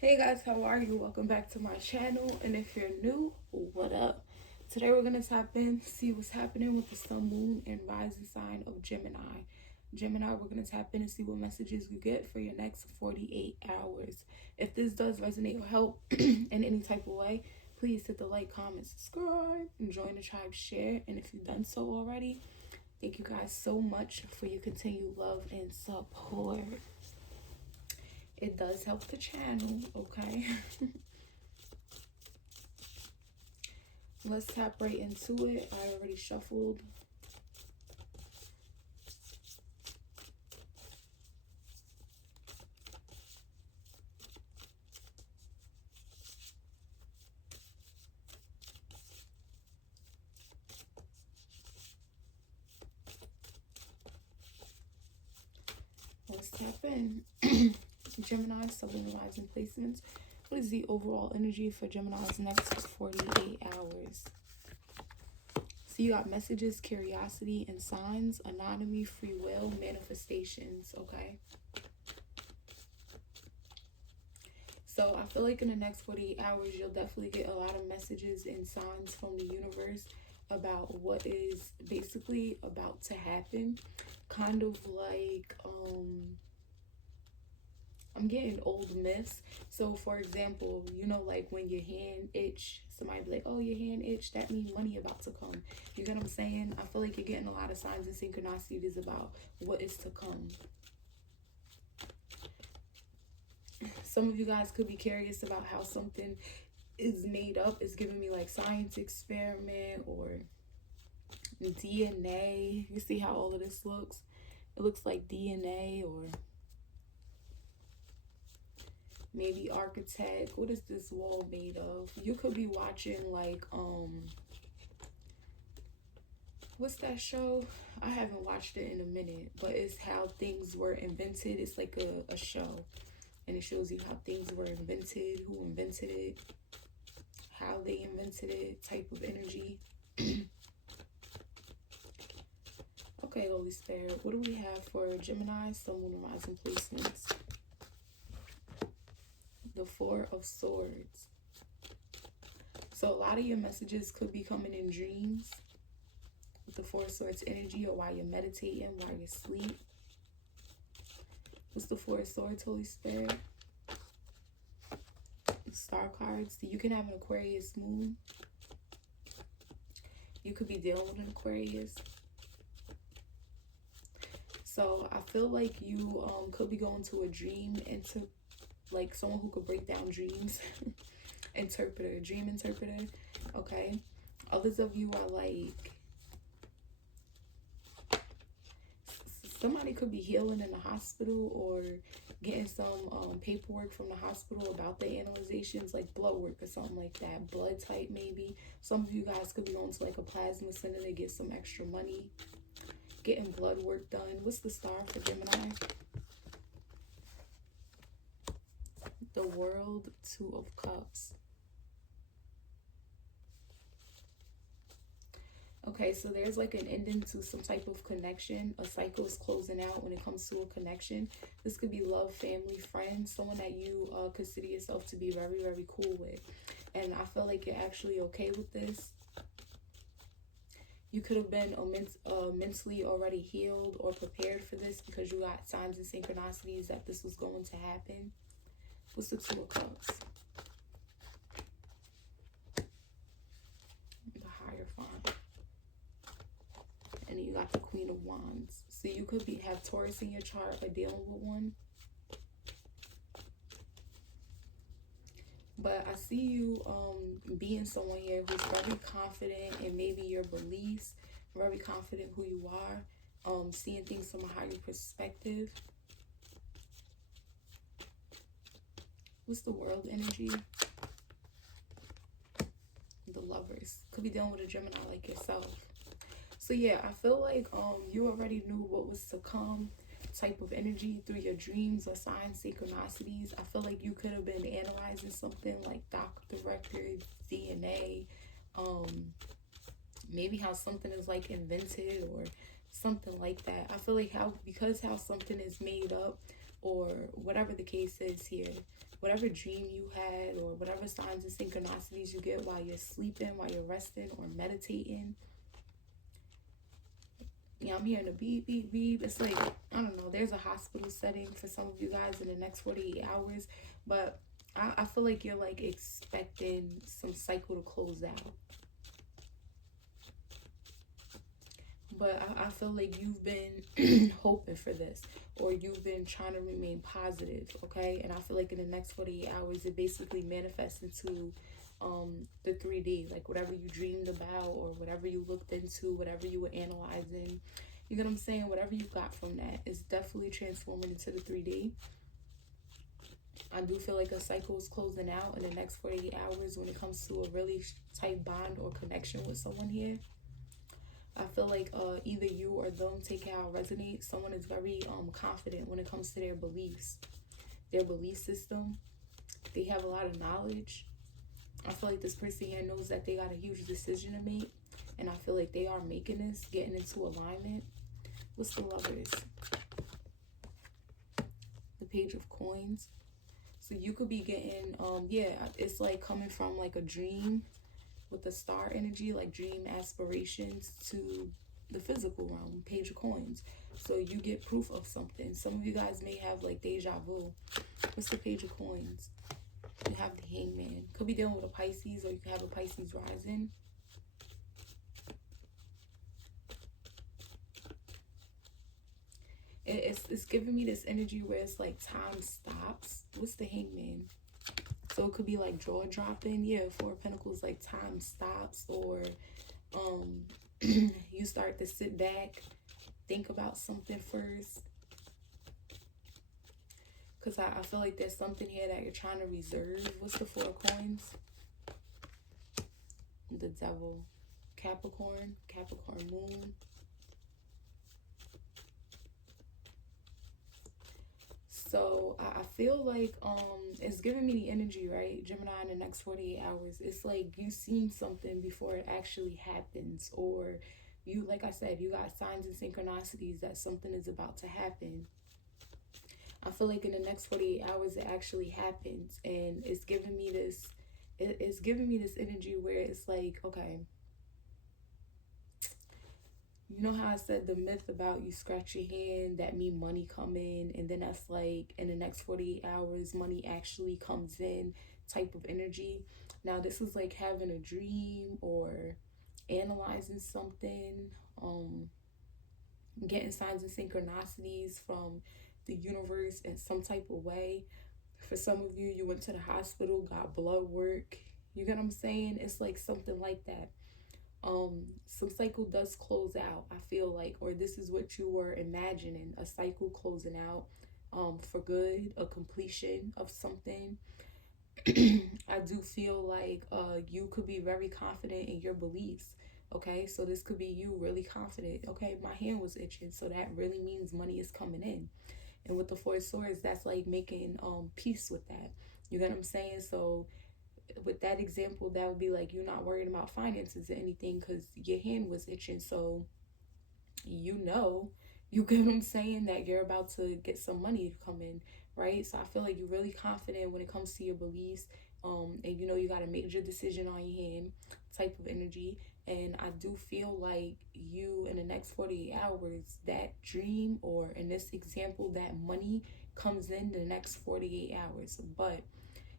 Hey guys, how are you? Welcome back to my channel. And if you're new, what up? Today we're gonna tap in, see what's happening with the sun, moon, and rising sign of Gemini. Gemini, we're gonna tap in and see what messages you get for your next 48 hours. If this does resonate or help in any type of way, please hit the like, comment, subscribe, and join the tribe, share. And if you've done so already, thank you guys so much for your continued love and support. It does help the channel, okay? Let's tap right into it. I already shuffled. Let's tap in. Gemini, Sun, rising placements. What is the overall energy for Gemini's next 48 hours? So you got messages, curiosity, and signs, anatomy, free will, manifestations, okay? So I feel like in the next 48 hours, you'll definitely get a lot of messages and signs from the universe about what is basically about to happen. Kind of like, I'm getting old myths. So for example, you know, like when your hand itch, somebody be like, oh, your hand itch, that means money about to come. You get what I'm saying? I feel like you're getting a lot of signs and synchronicities about what is to come. Some of you guys could be curious about how something is made up. It's giving me like science experiment or DNA. You see how all of this looks? It looks like DNA, or maybe architect. What is this wall made of? You could be watching like what's that show? I haven't watched it in a minute, but it's how things were invented. It's like a show, and it shows you how things were invented, who invented it, how they invented it, type of energy. Okay, Holy Spirit, what do we have for Gemini, Sun, Moon, and rising placements? The Four of Swords. So a lot of your messages could be coming in dreams with the Four of Swords energy, or while you're meditating, while you sleep. What's the Four of Swords, Holy Spirit? Star cards. You can have an Aquarius moon. You could be dealing with an Aquarius. So I feel like you could be going to a dream into like someone who could break down dreams. Interpreter, dream interpreter. Okay. Others of you are like, somebody could be healing in the hospital or getting some paperwork from the hospital about their analyzations, like blood work or something like that. Blood type maybe. Some of you guys could be going to like a plasma center to get some extra money. Getting blood work done. What's the star for Gemini? The World, Two of Cups. Okay, so there's like an ending to some type of connection. A cycle is closing out when it comes to a connection. This could be love, family, friends, someone that you consider yourself to be very, very cool with. And I feel like you're actually okay with this. You could have been mentally already healed or prepared for this because you got signs and synchronicities that this was going to happen. What's the Two of Cups? The Hierophant. And then you got the Queen of Wands. So you could have Taurus in your chart or dealing with one. But I see you being someone here who's very confident in maybe your beliefs, very confident who you are, seeing things from a higher perspective. What's the World energy? The Lovers. Could be dealing with a Gemini like yourself. So yeah, I feel like you already knew what was to come, type of energy through your dreams or signs, synchronicities. I feel like you could have been analyzing something like doctor records, DNA, maybe how something is like invented or something like that. I feel like because how something is made up or whatever the case is here, whatever dream you had or whatever signs and synchronicities you get while you're sleeping, while you're resting or meditating. Yeah, I'm hearing a beep, beep, beep. It's like, I don't know, there's a hospital setting for some of you guys in the next 48 hours. But I feel like you're like expecting some cycle to close out. But I feel like you've been hoping for this, or you've been trying to remain positive, okay? And I feel like in the next 48 hours, it basically manifests into the 3D, like whatever you dreamed about or whatever you looked into, whatever you were analyzing. You get what I'm saying? Whatever you got from that is definitely transforming into the 3D. I do feel like a cycle is closing out in the next 48 hours when it comes to a really tight bond or connection with someone here. I feel like either you or them, take how it resonates. Someone is very confident when it comes to their beliefs, their belief system. They have a lot of knowledge. I feel like this person here knows that they got a huge decision to make. And I feel like they are making this, getting into alignment. What's the Lovers? The Page of Coins. So you could be getting, yeah, it's like coming from like a dream with the star energy, like dream aspirations, to the physical realm, Page of Coins. So you get proof of something. Some of you guys may have like deja vu. What's the Page of Coins? You have the Hangman. Could be dealing with a Pisces, or you could have a Pisces rising. It's giving me this energy where it's like time stops. What's the Hangman? So it could be like jaw dropping. Yeah, Four of Pentacles, like time stops, or you start to sit back, think about something first. Because I feel like there's something here that you're trying to reserve. What's the Four of Coins? The Devil. Capricorn. Capricorn moon. So I feel like it's giving me the energy, right? Gemini, in the next 48 hours. It's like you seen something before it actually happens. Or you, like I said, you got signs and synchronicities that something is about to happen. I feel like in the next 48 hours it actually happens. And it's giving me this, it's giving me this energy where it's like, okay, you know how I said the myth about you scratch your hand, that mean money come in, and then that's like in the next 48 hours money actually comes in type of energy. Now this is like having a dream or analyzing something, getting signs and synchronicities from the universe in some type of way. For some of you, you went to the hospital, got blood work. You get what I'm saying? It's like something like that. Some cycle does close out, I feel like, or this is what you were imagining, a cycle closing out for good, a completion of something. I do feel like you could be very confident in your beliefs. Okay, so this could be you really confident. Okay, my hand was itching, so that really means money is coming in. And with the Four of Swords, that's like making peace with that. You get what I'm saying? So with that example, that would be like you're not worried about finances or anything because your hand was itching. So you get what I'm saying, that you're about to get some money to come in, right? So I feel like you're really confident when it comes to your beliefs. And you know you got a major decision on your hand type of energy. And I do feel like you, in the next 48 hours, that dream, or in this example, that money comes in the next 48 hours. But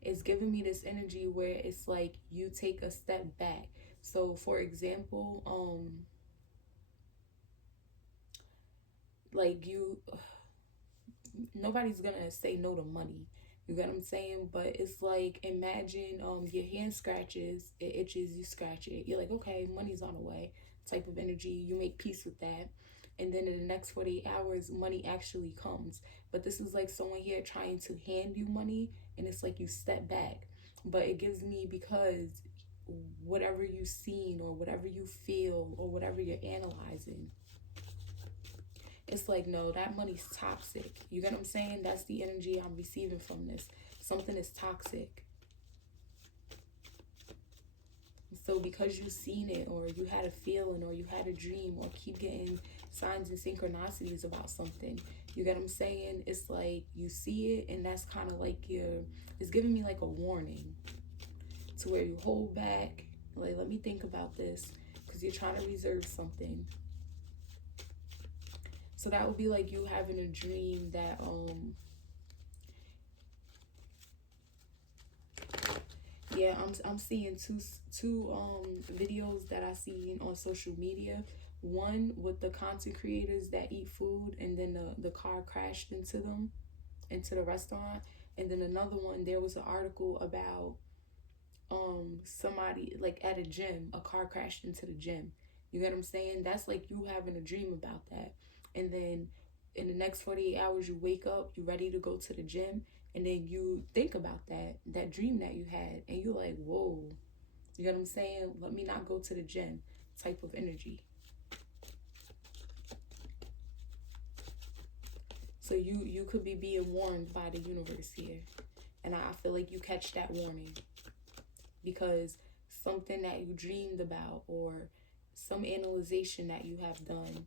it's giving me this energy where it's like you take a step back. So for example, like nobody's gonna say no to money. You get what I'm saying? But it's like, imagine your hand scratches, it itches, you scratch it. You're like, okay, money's on the way type of energy. You make peace with that. And then in the next 48 hours, money actually comes. But this is like someone here trying to hand you money, and it's like you step back. But it gives me, because whatever you've seen or whatever you feel or whatever you're analyzing, it's like, no, that money's toxic. You get what I'm saying? That's the energy I'm receiving from this. Something is toxic. So because you've seen it, or you had a feeling, or you had a dream, or keep getting signs and synchronicities about something, You get what I'm saying? It's like you see it, and that's kind of like it's giving me like a warning to where you hold back. Like, let me think about this, because you're trying to reserve something. So that would be like you having a dream that, yeah, I'm seeing two videos that I seen on social media. One with the content creators that eat food, and then the car crashed into them, into the restaurant. And then another one, there was an article about somebody like at a gym, a car crashed into the gym. You get what I'm saying? That's like you having a dream about that. And then in the next 48 hours you wake up, you ready to go to the gym, and then you think about that dream that you had, and you're like, whoa. You get what I'm saying? Let me not go to the gym type of energy. So you could be being warned by the universe here. And I feel like you catch that warning, because something that you dreamed about, or some analyzation that you have done,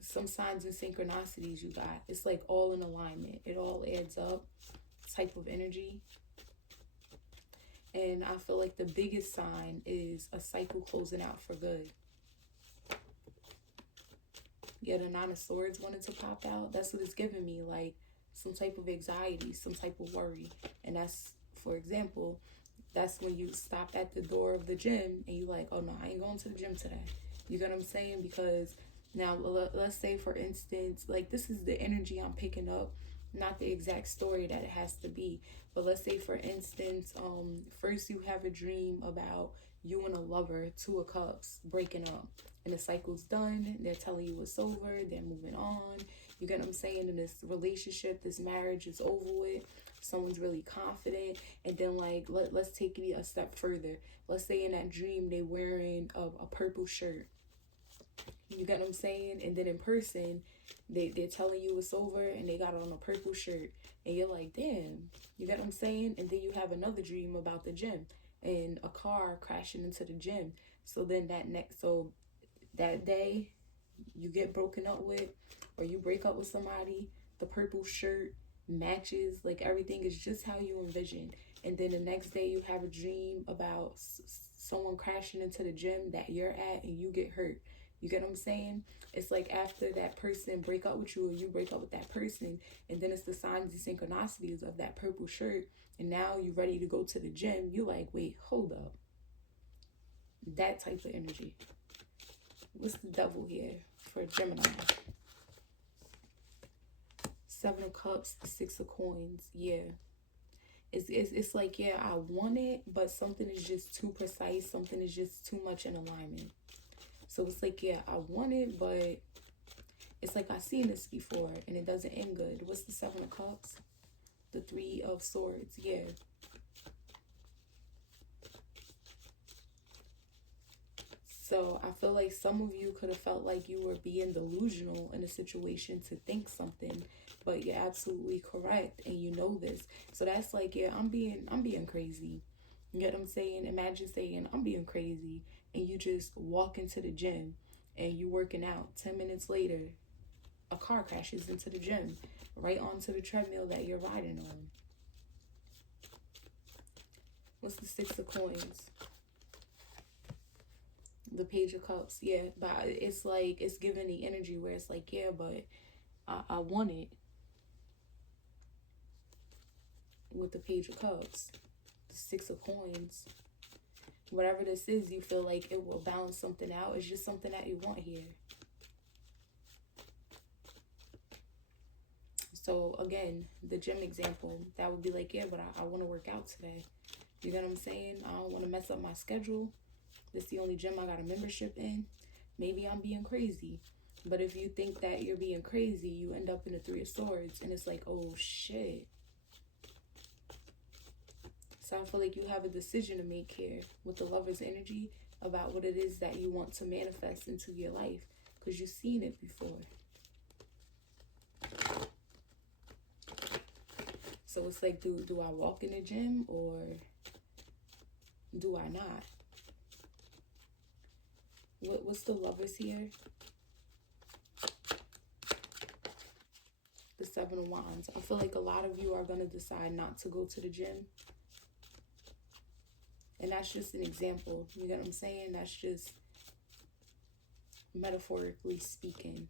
some signs and synchronicities you got, it's like all in alignment. It all adds up type of energy. And I feel like the biggest sign is a cycle closing out for good. Yeah, the Nine of Swords wanted to pop out. That's what it's giving me, like some type of anxiety, some type of worry. And that's, for example, that's when you stop at the door of the gym and you like, oh no, I ain't going to the gym today. You get what I'm saying? Because now let's say, for instance, like this is the energy I'm picking up, not the exact story that it has to be. But let's say, for instance, first you have a dream about you and a lover, Two of Cups, breaking up. And the cycle's done. They're telling you it's over. They're moving on. You get what I'm saying? And this relationship, this marriage is over with. Someone's really confident. And then like let's take it a step further. Let's say in that dream they wearing a purple shirt. You get what I'm saying? And then in person they're telling you it's over, and they got on a purple shirt, and you're like, damn. You get what I'm saying? And then you have another dream about the gym and a car crashing into the gym. So then that day you get broken up with, or you break up with somebody, the purple shirt matches, like everything is just how you envision. And then the next day you have a dream about someone crashing into the gym that you're at, and you get hurt. You get what I'm saying? It's like after that person break up with you, or you break up with that person, and then it's the signs and synchronicities of that purple shirt, and now you're ready to go to the gym. You like, wait, hold up. That type of energy. What's the devil here for Gemini? Seven of Cups, Six of Coins. Yeah. It's like, yeah, I want it, but something is just too precise. Something is just too much in alignment. So it's like, yeah, I want it, but it's like I've seen this before, and it doesn't end good. What's the Seven of Cups? The Three of Swords. Yeah. So I feel like some of you could have felt like you were being delusional in a situation to think something, but you're absolutely correct, and you know this. So that's like, yeah, I'm being crazy. You get what I'm saying? Imagine saying, I'm being crazy, and you just walk into the gym and you working out. 10 minutes later, a car crashes into the gym, right onto the treadmill that you're riding on. What's the Six of Coins? The Page of Cups. Yeah, but it's like, it's giving the energy where it's like, yeah, but I want it. With the Page of Cups, the Six of Coins. Whatever this is, you feel like it will balance something out. It's just something that you want here. So again, the gym example, that would be like, yeah, but I want to work out today. You get what I'm saying? I don't want to mess up my schedule. This is the only gym I got a membership in. Maybe I'm being crazy. But if you think that you're being crazy, you end up in the Three of Swords, and it's like, oh shit. So I feel like you have a decision to make here with the Lover's energy about what it is that you want to manifest into your life, because you've seen it before. So it's like, do I walk in the gym, or do I not? What's the Lovers here? the Seven of Wands. I feel like a lot of you are going to decide not to go to the gym. And that's just an example. You get what I'm saying? That's just metaphorically speaking.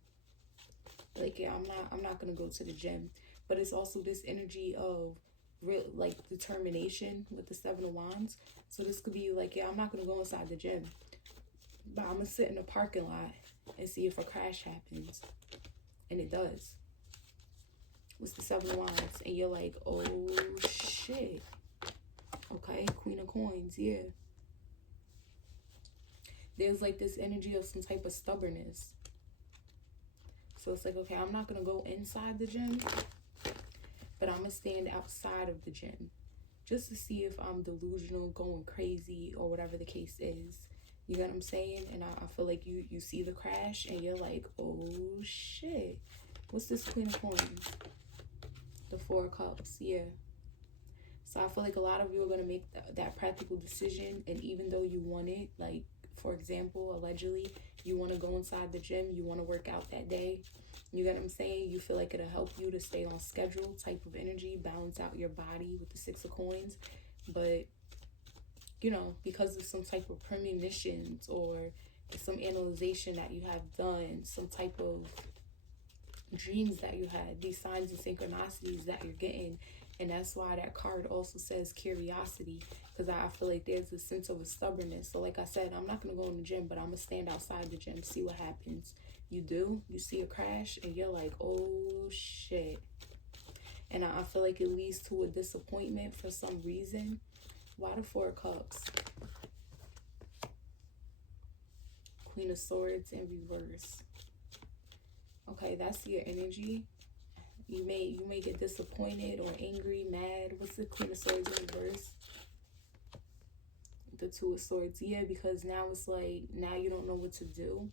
Like, yeah, I'm not going to go to the gym. But it's also this energy of real, like, determination with the Seven of Wands. So this could be like, yeah, I'm not going to go inside the gym, but I'm going to sit in the parking lot and see if a crash happens. And it does. What's the Seven of Wands? And you're like, oh, shit. Okay, Queen of Coins, yeah. There's like this energy of some type of stubbornness. So it's like, okay, I'm not going to go inside the gym, but I'm going to stand outside of the gym just to see if I'm delusional, going crazy, or whatever the case is. You get what I'm saying? And I feel like you see the crash and you're like, oh, shit. What's this Queen of Coins? The Four of Cups, yeah. So I feel like a lot of you are going to make that practical decision. And even though you want it, like, for example, allegedly, you want to go inside the gym, you want to work out that day. You get what I'm saying? You feel like it'll help you to stay on schedule type of energy, balance out your body with the Six of Coins. But, you know, because of some type of premonitions or some analyzation that you have done, some type of dreams that you had, these signs and synchronicities that you're getting. And that's why that card also says curiosity, because I feel like there's a sense of a stubbornness. So like I said, I'm not going to go in the gym, but I'm going to stand outside the gym, see what happens. You do, you see a crash and you're like, oh shit. And I feel like it leads to a disappointment for some reason. Why the Four of Cups? Queen of Swords in reverse. Okay, that's your energy. You may get disappointed or angry, mad. What's the Queen of Swords in reverse? The Two of Swords. Yeah, because now it's like, now you don't know what to do.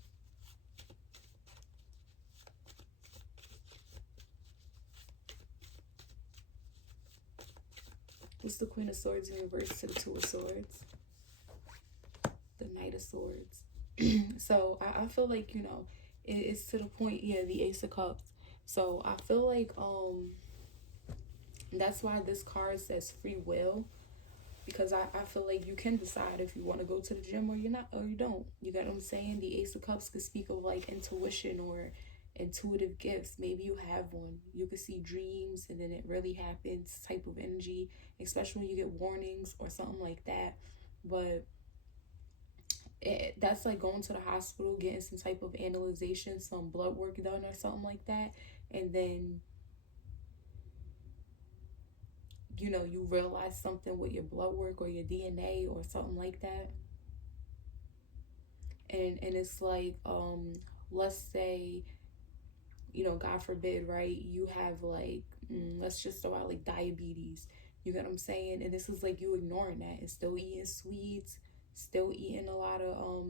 What's the Queen of Swords in reverse to the Two of Swords? The Knight of Swords. So I feel like, you know, it's to the point, yeah, the Ace of Cups. So I feel like that's why this card says free will, because I feel like you can decide if you want to go to the gym or you're not, or you don't. You get what I'm saying? The Ace of Cups could speak of like intuition or intuitive gifts. Maybe you have one. You could see dreams and then it really happens type of energy, especially when you get warnings or something like that. But that's like going to the hospital, getting some type of analyzation, some blood work done or something like that, and then, you know, you realize something with your blood work or your DNA or something like that. And it's like, let's say, you know, God forbid, right? You have like, let's just throw out like diabetes. You get what I'm saying? And this is like you ignoring that and still eating sweets, still eating a lot of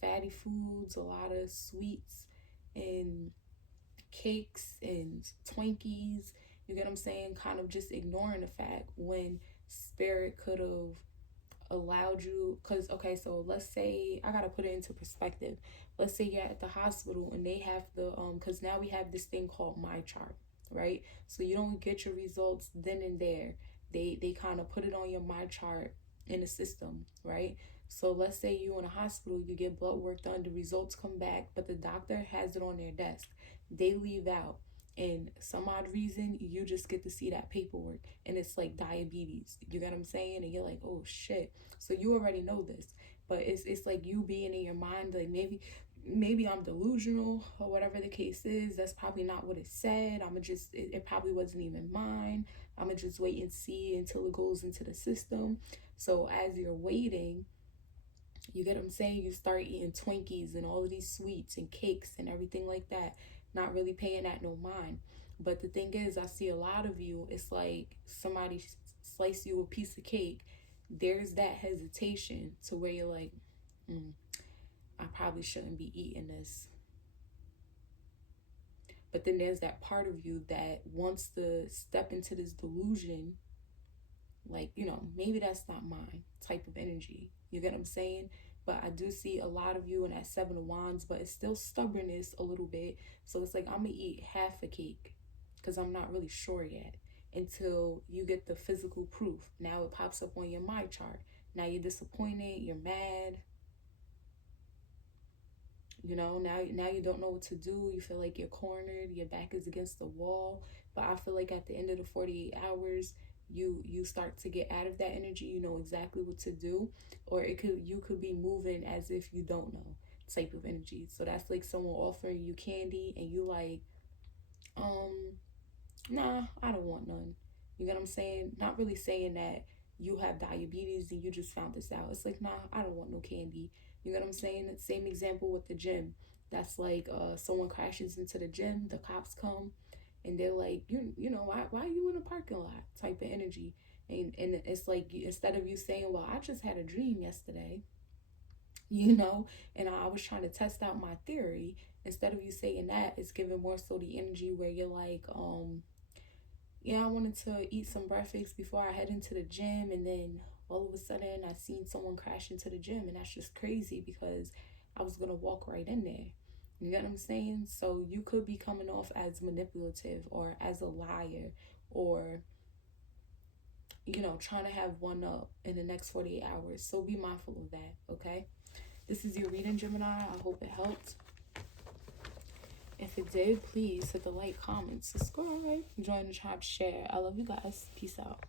fatty foods, a lot of sweets and cakes and Twinkies. You get what I'm saying? Kind of just ignoring the fact when spirit could have allowed you. Because, okay, so let's say, I gotta put it into perspective. Let's say you're at the hospital and they have the because now we have this thing called my chart, right? So you don't get your results then and there. They kind of put it on your my chart in the system, right? So let's say you in a hospital, you get blood work done, the results come back, but the doctor has it on their desk. They leave out, and some odd reason you just get to see that paperwork and it's like diabetes. You get what I'm saying? And you're like, oh shit. So you already know this, but it's like you being in your mind like, maybe I'm delusional or whatever the case is. That's probably not what it said. It probably wasn't even mine. I'ma just wait and see until it goes into the system. So as you're waiting, you get what I'm saying? You start eating Twinkies and all of these sweets and cakes and everything like that, not really paying that no mind. But the thing is, I see a lot of you, it's like somebody slice you a piece of cake. There's that hesitation to where you're like, I probably shouldn't be eating this. But then there's that part of you that wants to step into this delusion, like, you know, maybe that's not mine type of energy. You get what I'm saying? But I do see a lot of you in that Seven of Wands, but it's still stubbornness a little bit. So it's like, I'm going to eat half a cake. because I'm not really sure yet until you get the physical proof. Now it pops up on your my chart. Now you're disappointed, you're mad. You know, now you don't know what to do. You feel like you're cornered, your back is against the wall. But I feel like at the end of the 48 hours, you start to get out of that energy. You know exactly what to do, or you could be moving as if you don't know type of energy. So that's like someone offering you candy and you like, um, nah, I don't want none. You get what I'm saying? Not really saying that you have diabetes and you just found this out. It's like, nah, I don't want no candy. You get what I'm saying? Same example with the gym. That's like someone crashes into the gym, the cops come and they're like, you know, why are you in a parking lot type of energy. And it's like, instead of you saying, well, I just had a dream yesterday, you know, and I was trying to test out my theory. Instead of you saying that, it's giving more so the energy where you're like, yeah, I wanted to eat some breakfast before I head into the gym, and then all of a sudden I seen someone crash into the gym, and that's just crazy because I was gonna walk right in there. You get what I'm saying? So you could be coming off as manipulative or as a liar, or you know, trying to have one up in the next 48 hours. So be mindful of that, okay? This is your reading, Gemini. I hope it helped. If it did, please hit the like, comment, subscribe, join the tribe, share. I love you guys. Peace out.